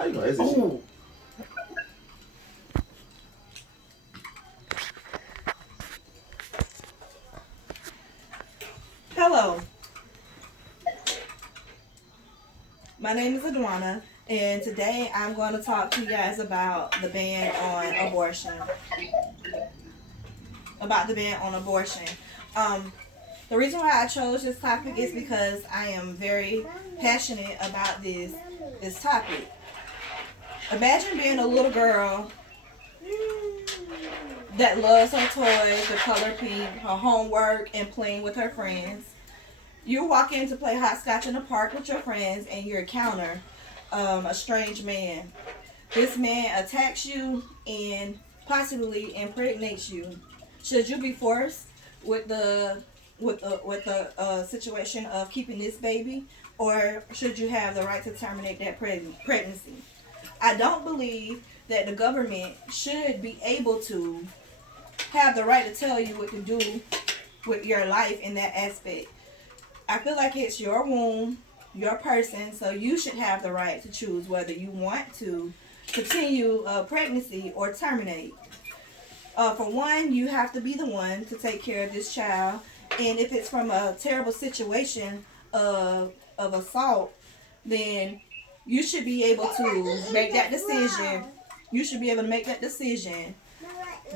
How you gonna exit shit? Oh, Hello, my name is Adwana, and today I'm going to talk to you guys about the ban on abortion. About the ban on abortion. Um, the reason why I chose this topic is because I am very passionate about this topic. Imagine being a little girl that loves her toys, the color pink, her homework, and playing with her friends. You walk in to play hopscotch in the park with your friends, and you encounter a strange man. This man attacks you and possibly impregnates you. Should you be forced with the situation of keeping this baby, or should you have the right to terminate that pregnancy? I don't believe that the government should be able to have the right to tell you what to do with your life in that aspect. I feel like it's your womb, your person, so you should have the right to choose whether you want to continue a pregnancy or terminate. For one, you have to be the one to take care of this child, and if it's from a terrible situation of assault, then you should be able to make that decision. You should be able to make that decision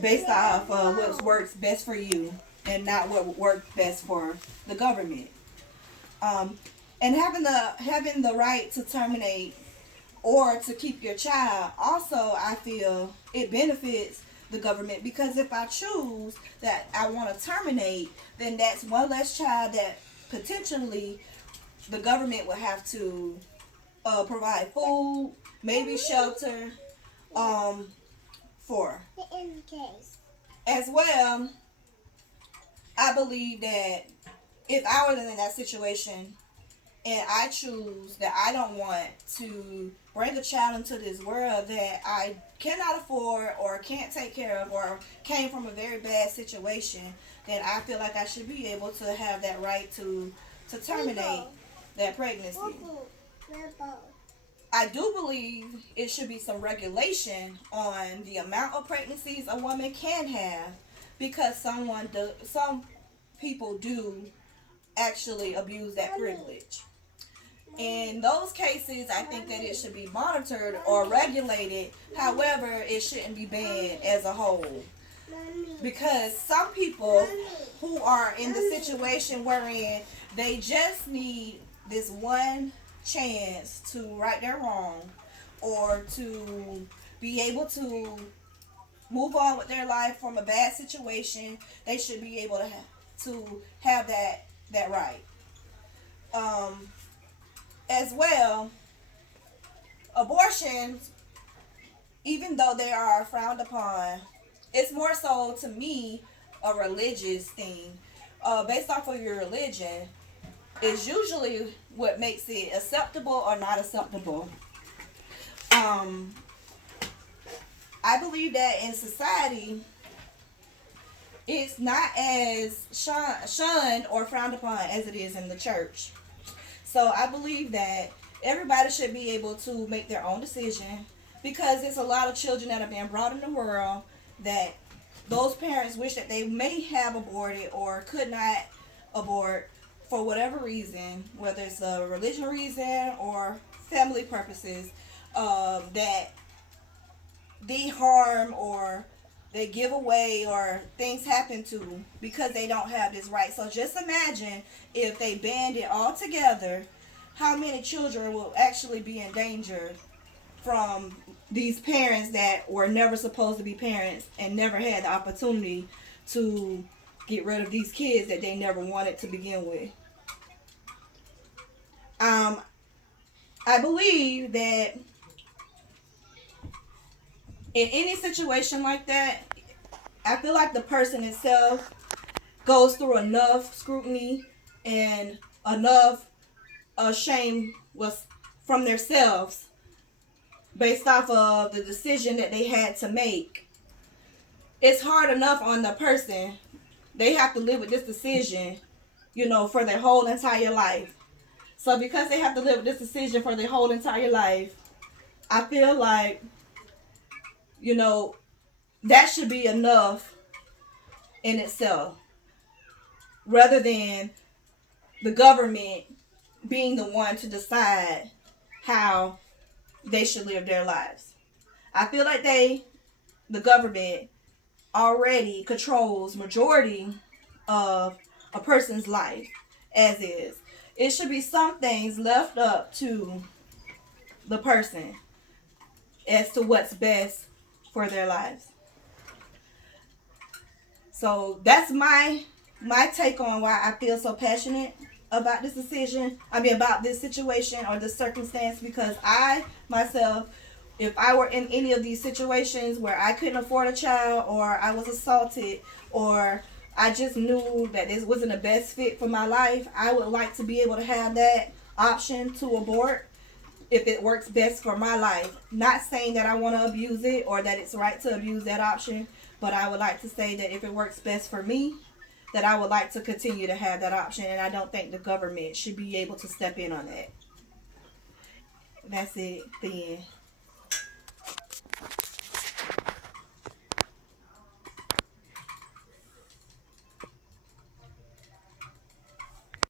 based off what works best for you and not what works best for the government. And having the right to terminate or to keep your child, also I feel it benefits the government, because if I choose that I want to terminate, then that's one less child that potentially the government will have to provide food, maybe shelter, for. As well, I believe that if I were in that situation and I choose that I don't want to bring a child into this world that I cannot afford or can't take care of, or came from a very bad situation, then I feel like I should be able to have that right to terminate that pregnancy. I do believe it should be some regulation on the amount of pregnancies a woman can have, because some people do actually abuse that privilege. In those cases, I think that it should be monitored or regulated. However, it shouldn't be banned as a whole. Because some people who are in the situation wherein they just need this one chance to right their wrong, or to be able to move on with their life from a bad situation, they should be able to have that right. As well, abortions, even though they are frowned upon, it's more so to me a religious thing. Based off of your religion, is usually what makes it acceptable or not acceptable. I believe that in society, it's not as shunned or frowned upon as it is in the church. So I believe that everybody should be able to make their own decision, because there's a lot of children that are being brought in the world that those parents wish that they may have aborted or could not abort for whatever reason, whether it's a religion reason or family purposes, that they harm or they give away or things happen to, because they don't have this right. So just imagine if they banned it all together, how many children will actually be in danger from these parents that were never supposed to be parents and never had the opportunity to get rid of these kids that they never wanted to begin with. I believe that in any situation like that, I feel like the person itself goes through enough scrutiny and enough shame was from themselves based off of the decision that they had to make. It's hard enough on the person. They have to live with this decision, for their whole entire life. So because they have to live with this decision for their whole entire life, I feel like, you know, that should be enough in itself, rather than the government being the one to decide how they should live their lives. I feel like the government, already controls majority of a person's life as is. It should be some things left up to the person as to what's best for their lives. So that's my take on why I feel so passionate about this decision. I mean, about this situation or this circumstance, because I myself, if I were in any of these situations where I couldn't afford a child, or I was assaulted, or I just knew that this wasn't the best fit for my life, I would like to be able to have that option to abort if it works best for my life. Not saying that I want to abuse it or that it's right to abuse that option, but I would like to say that if it works best for me, that I would like to continue to have that option, and I don't think the government should be able to step in on that. That's it. The end.